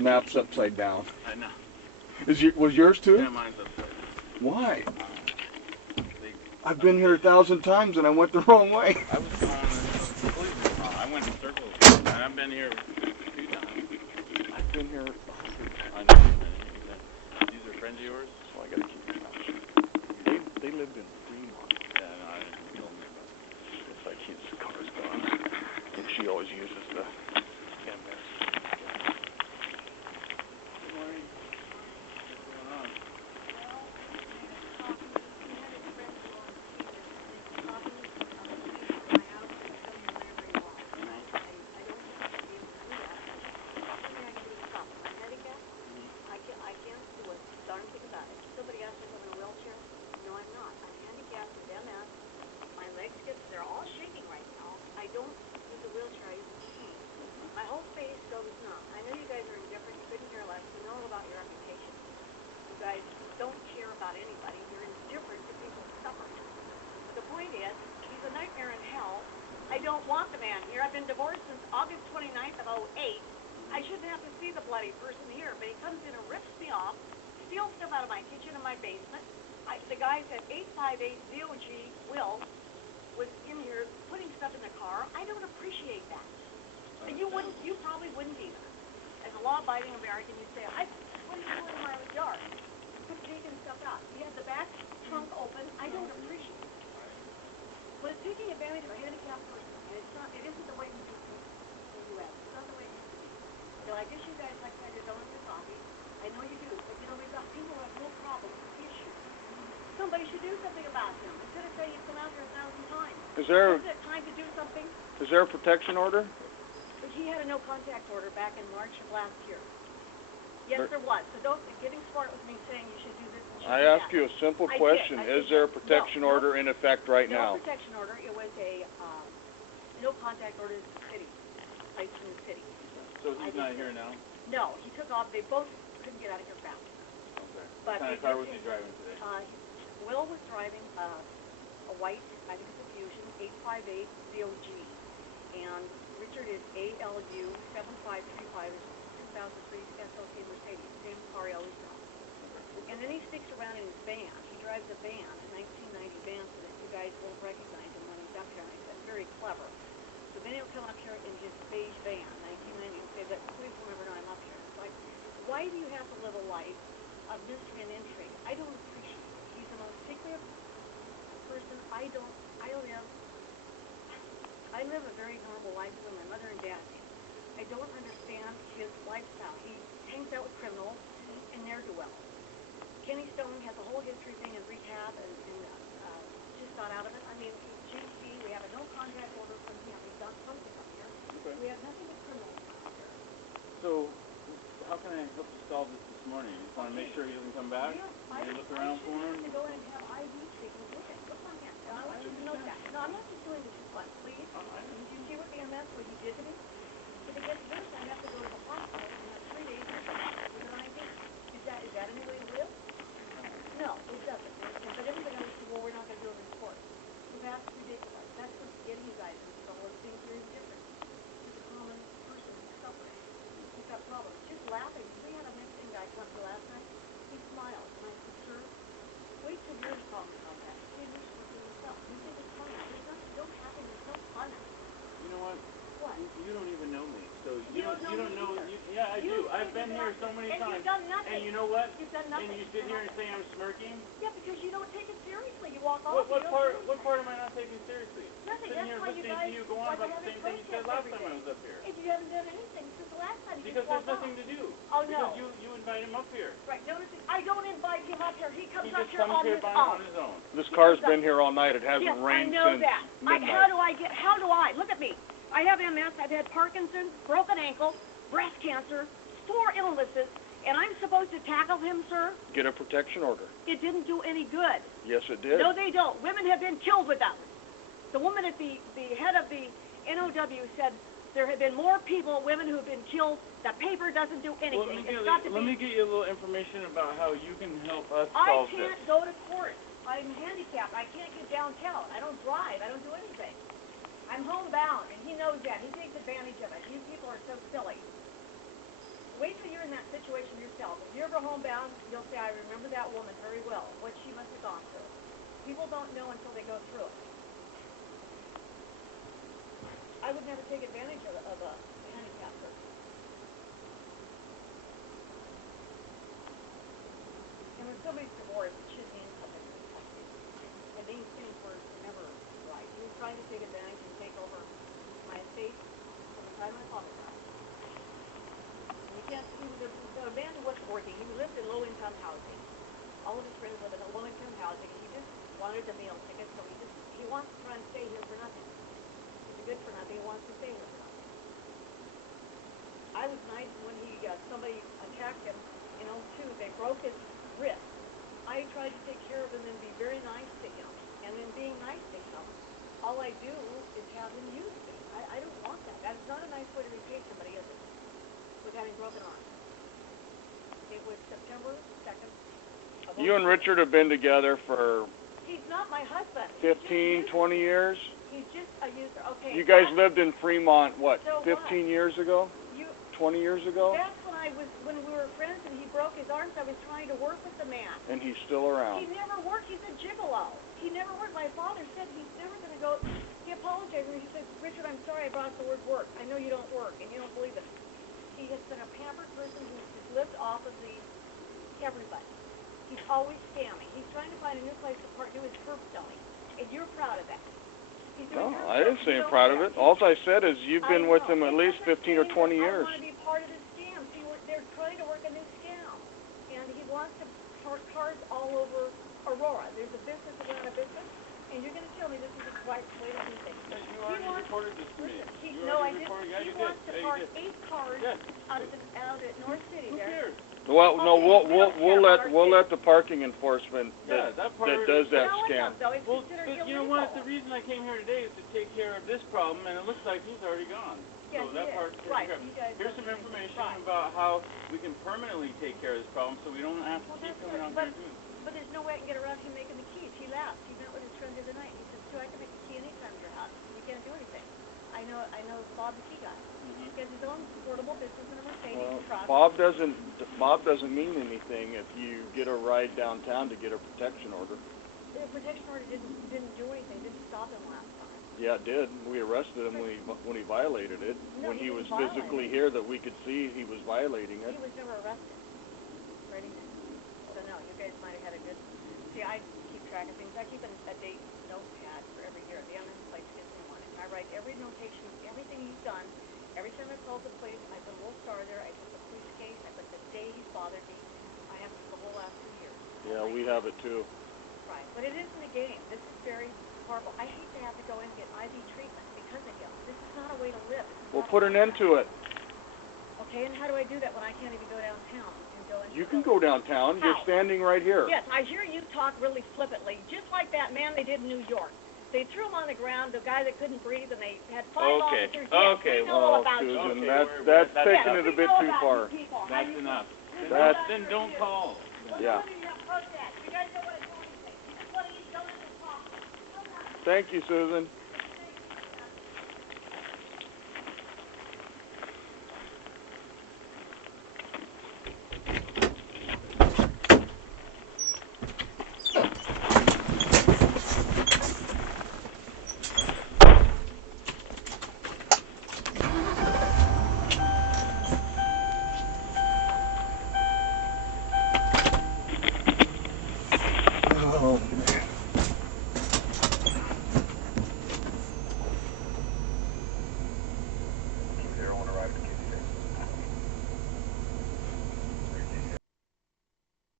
map's upside down. I know. Was yours too? Yeah, mine's upside down. Why? I've been here 1,000 times and I went the wrong way. I was going completely wrong. I went in circles, and I've been here 2 times. I've been here. I know you've been here. These are friends of yours? So I gotta keep my mouth shut. They lived in Fremont. Yeah, no, I didn't tell me about it. It's like his car's gone. I think she always uses the MS. Good morning. What's going on? They're all shaking right now. I don't use a wheelchair, I use a cane. My whole face goes numb. I know you guys are indifferent, you couldn't care less, you know about your reputation. You guys don't care about anybody, you're indifferent to people's suffering. But the point is, he's a nightmare in hell. I don't want the man here. I've been divorced since August 29th of 08. I shouldn't have to see the bloody person here, but he comes in and rips me off, steals stuff out of my kitchen and my basement. The guy said 858 ZOG Will was in here putting stuff in the car. I don't appreciate that. And you probably wouldn't either. As a law-abiding American, you'd say, what are you doing in my yard? Quit taking stuff out. He had the back trunk open. I don't appreciate it. But it's taking advantage of a handicapped person. And it isn't the way we do things in the U.S. It's not the way we do things. So I guess you guys like to have your donuts and coffee. I know you do. But, we've got people who have no problem with the issue. Somebody should do something about him. Instead of saying he's come out here 1,000 times. Isn't it time to do something? Is there a protection order? But he had a no-contact order back in March of last year. Yes, there was. So don't get smart with me saying you should do this and should do that. I ask you a simple question. Is there a protection order in effect right now? No protection order. It was a no-contact order to the city, placed in the city. So he's not here now? No, he took off. They both couldn't get out of here fast. Okay. But what kind of car was he driving today? Will was driving a white, I think it's a Fusion, 858 ZOG. And Richard is ALU 7535, 2003 SLK Mercedes, same car he always knows. And then he sticks around in his van. He drives a van, a 1990 van, so that you guys won't recognize him when he's up here. And he's very clever. So then he'll come up here in his beige van, 1990, and say that, please don't ever know I'm up here. It's like, why do you have to live a life of mystery and intrigue? I don't appreciate it. He's the most secretive person. I live a very normal life with my mother and dad. I don't understand his lifestyle. He hangs out with criminals and ne'er-do-wells. Kenny Stone has a whole history thing in rehab and just got out of it. I mean, GC, we have a no-contact order from him. He's done something up here. Okay. We have nothing but criminals up here. So, how can I help you solve this morning? You just want to make sure he doesn't come back? Yeah, you look around for him? I should go in and have ID taken a look at. Look on him. I want you to know that. No, I'm not just doing this for fun. Please. Did you see what the MS, what he did to me? If it gets worse, I have to go to the hospital and have 3 days with an ID. Is that any way to live? No, it doesn't. But everybody understands, well, we're not going to do a report. Well, that's ridiculous. That's what's getting you guys into all those things very different. He's a common person who's suffering. He's got problems. Just laughing. We had a Mexican guy come to last night. He smiled. And I said, sir, wait till yours comes on that. He was working himself. You think it's funny. There's nothing, don't happen. There's no fun. You know what? What? You don't even know me. So You don't know. Yeah, I do. I've been here so many times. And you've done nothing. And you know what? You've done nothing. And you sit here and say I'm smirking? Yeah, because you don't take it seriously. You walk off. What part am I not taking seriously? Nothing. Sitting here listening to you go on about the same thing you said last time I was up here. If you haven't done anything since the last time, because there's nothing to do. Oh, no. Because you invite him up here. Right. I don't invite him up here. He comes up just here comes here on his own. This car's been here all night. It hasn't rained since midnight. How do I? Look at me. I have MS. I've had Parkinson's, broken ankle, breast cancer, 4 illnesses, and I'm supposed to tackle him, sir? Get a protection order. It didn't do any good. Yes, it did. No, they don't. Women have been killed with them. The woman at the head of the NOW said there have been more women who have been killed. The paper doesn't do anything. Let me get you a little information about how you can help us solve this. I can't go to court. I'm handicapped. I can't get downtown. I don't drive. I don't do anything. I'm homebound, and he knows that. He takes advantage of it. You people are so silly. wait till you're in that situation yourself. If you're ever homebound, you'll say, I remember that woman very well, what she must have gone through. People don't know until they go through it. I would never take advantage of a handicapped person. And when somebody's divorced, it should mean something protected. And these things were never right. He was trying to take advantage and take over my estate from the time my father died. And you can't, the man who wasn't working, he lived in low-income housing. All of his friends live in low-income housing, and he just wanted a meal ticket, so he wants to try and stay here for nothing. He's good for nothing, he wants to stay here for nothing. I was nice when somebody attacked him in 02. They broke his wrist. I tried to take care of him and be very nice to him. And in being nice to him, all I do is have him use me. I don't want that. That's not a nice way to repay somebody, is it? With having broken arms. It was September 2nd. You and Richard have been together for He's not my husband. 15, 20 years? He's just a user. Okay. You guys lived in Fremont, what, So 15 years ago? 20 years ago? That's when we were friends and he broke his arms. I was trying to work with the man. And he's still around. He never worked. He's a gigolo. He never worked. My father said he's never going to go. He apologized and he said, Richard, I'm sorry I brought the word work. I know you don't work and you don't believe it. He has been a pampered person who's just lived off of everybody. He's always scamming. He's trying to find a new place to do his curb stoning. And you're proud of that. No, I didn't say I'm proud of it. All I said is you've been with him at least 15 or 20 years. I want to be part of the scam. See, they're trying to work a new scam. And he wants to park cars all over Aurora. There's a business around a business. And you're going to tell me this is the right way to do things. You already reported this to me. No, I didn't. He wants to park 8 cars out at North City there. Who cares? Well, no, we'll let the parking enforcement that does that scam. Well, but you know what? The reason I came here today is to take care of this problem, and it looks like he's already gone. Yeah, so that part's taken care of. Here's some information about how we can permanently take care of this problem, so we don't have to keep coming out here and doing it. But there's no way I can get around him making the keys. He left. He met with his friend the other night. He says, Sue, I can make the key anytime at your house. You can't do anything. I know Bob the key guy. He has his own portable business in a Mercedes truck. Bob doesn't mean anything if you get a ride downtown to get a protection order. The protection order didn't do anything. Didn't stop him last time. Yeah, it did. We arrested him when he violated it. No, when he was physically here that we could see he was violating it. He was never arrested. Ready? So no, you guys might have had a good. See, I keep track of things. I keep a date notepad for every year. The end of the place gives me one. And I write every notation of everything he's done. Every time I called the police, I put a little star there. I put the police case. I put the day he's bothered me. I have it for the whole last 2 years. Yeah, we have it too. Right, but it isn't a game. This is very horrible. I hate to have to go in and get IV treatment because of him. This is not a way to live. We'll put an end to it. Okay, and how do I do that when I can't even go downtown and go into You can go downtown. You're standing right here. Yes, I hear you talk really flippantly, just like that man they did in New York. They threw him on the ground, the guy that couldn't breathe, and they had 5 officers. Okay. We know all about Susan, you. that's taking it a bit too far. That's enough. Then don't call. Yeah. Thank you, Susan.